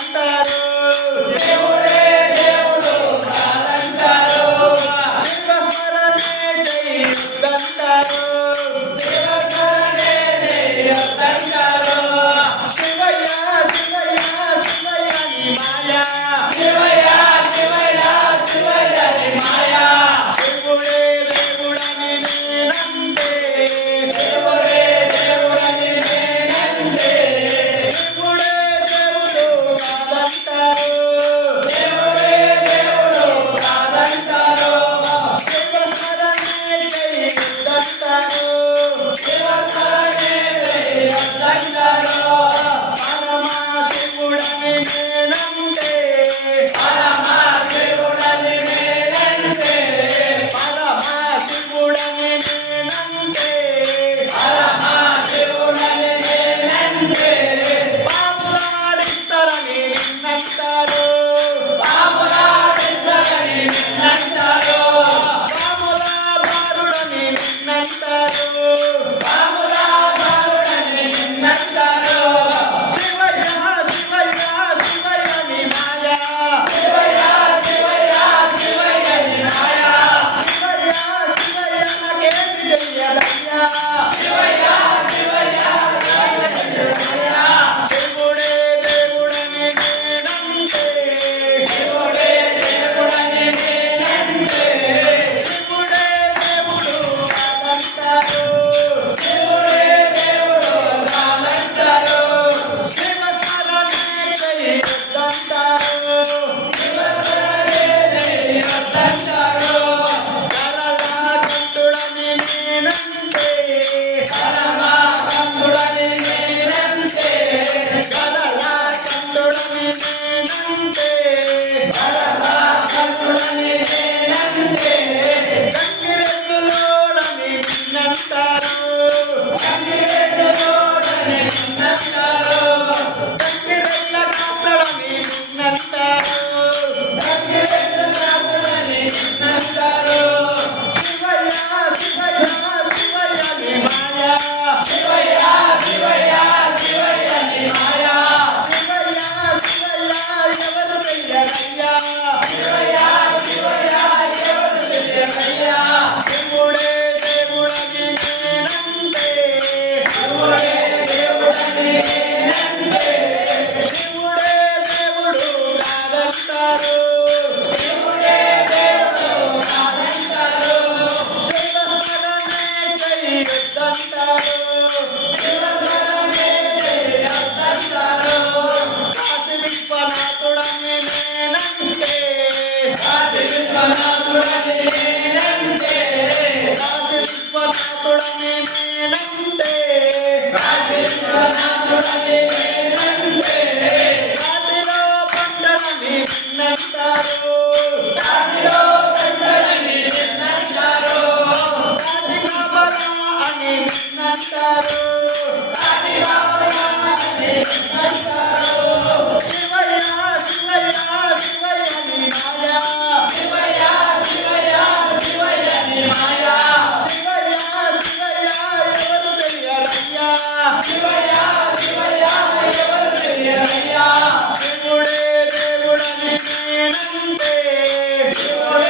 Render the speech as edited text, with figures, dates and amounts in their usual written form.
కాదంటారు దేవుడే దేవుడు కాదంటారు శివస్మరణే చేయొద్దంటారు శివస్మరణే చేయొద్దంటారు శివయ్య శివయ్య శివయ్య నీ మాయా శివయ్య శివయ్య శివయ్య నీ మాయా దేవుడే దేవుడని నేనంటే దేవుడే దేవుడని నేనంటే దేవుడే దేవుడు కాదంటారు దేవుడే దేవుడు కాదంటారు శివస్మరణే చేయొద్దంటారు శివస్మరణే చేయొద్దంటారు పరమా శివుడని నేనంటే పరమా శివుడని నేనంటే పరమా శివుడని నేనంటే పరమా శివుడని నేనంటే పాపులాడిస్తారని నిన్నంటారు పాపులాడిస్తారని నిన్నంటారు పాములాదారుడని నిన్నంటారు పాములాదారుడని నిన్నంటారు శివయ్య శివయ్య శివయ్య నీ మాయా శివయ్య శివయ్య శివయ్య నీ మాయా శివయ్య శివయ్య నాకేమి తెలియదయ్యా శివయ్య శివయ్య తెలియదయ్యా దేవుడే దేవుడని నేనంటే దేవుడే దేవుడని నేనంటే దేవుడే దేవుడు కాదంటారు దేవుడే దేవుడు కాదంటారు శివస్మరణే చేయొద్దంటారు శివస్మరణే చేయొద్దంటారు కరళకంఠుడని నేనంటే కరళకంఠుడని నేనంటే కరళకంఠుడని నేనంటే కరళకంఠుడని నేనంటే గంగిరెద్దులోడని నిన్నంటారు గంగిరెద్దులోడని నిన్నంటారు గంగిరెద్దుల కాపుడని నిన్నంటారు గంగిరెద్దులని నిన్నంటారు శివయ్య శివయ్య శివయ్య నీ మాయా శివయ్య శివయ్య శివయ్య నీ మాయా శివయ్య శివయ్య ఎవరు తెలియదయ్యా శివయ్య శివయ్య ఎవరు తెలియదయ్యా దేవుడే దేవుడని నేనంటే దేవుడే దేవుడని నేనంటే శివుడే దేవుడు కాదంటారు శివుడే దేవుడు కాదంటారు శివస్మరణే చేయొద్దంటారు శివస్మరణే చేయొద్దంటారు కాశీ విశ్వనాథుడని నేనంటే కాశీ విశ్వనాథుడని నేనంటే కాశీ విశ్వనాథుడని నేనంటే కాశీ విశ్వనాథుడని నేనంటే కాశీలో పంటలని నిన్నంటారు కాశీలో పంటలని నిన్నంటారు కాశీకాపరా అని నిన్నంటారు కాశీకాపరా అని నిన్నంటారు శివయ్య శివయ్య శివయ్య నీ మాయా శివయ్య శివయ్య శివయ్య నీ మాయా శివయ్య శివయ్య ఎవరు తెలియరయ్యా శివయ్య శివయ్య ఎవరు తెలియరయ్యా దేవుడే దేవుడని నేనంటే దేవుడే